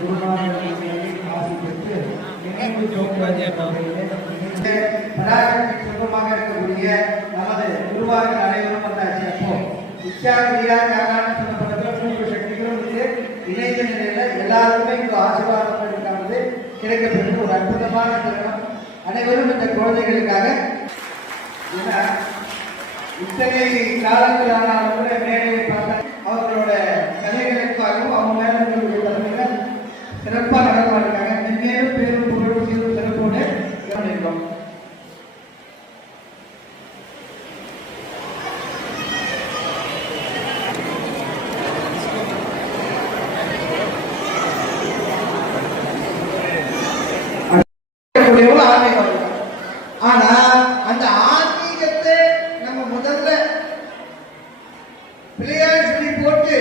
ஆசி பெற்று நினைவு சுகமாக இருக்கக்கூடிய நமது குருவார்கள் அனைவரும் வந்தாச்சு. அப்போ இச்சா கிரியா ஞானான்னு சொல்லப்பட்ட மூன்று சக்திகளும் இது இணைந்த நிலையில எல்லாருக்குமே இந்த ஆசீர்வாதம் இருக்கானது கிடைக்கப்பெற்று ஒரு அற்புதமான தருணம். அனைவரும் இந்த குழந்தைகளுக்காக இத்தனை காலங்கள் ஆனாலும் கூட மேடையை பார்த்த அவர்களோட கலைகளுக்காகவும் அவங்க மேல இருக்கக்கூடிய தலைமைகள் சிறப்பாக நடமாடுறாங்க. மென்மேலும் பேரும் புகழும் சீரும் சிறப்போடு கவனிக்கிறோம். ஆனா அந்த ஆன்மீகத்தை நம்ம முதல்ல பிள்ளையார் சொல்லி போட்டு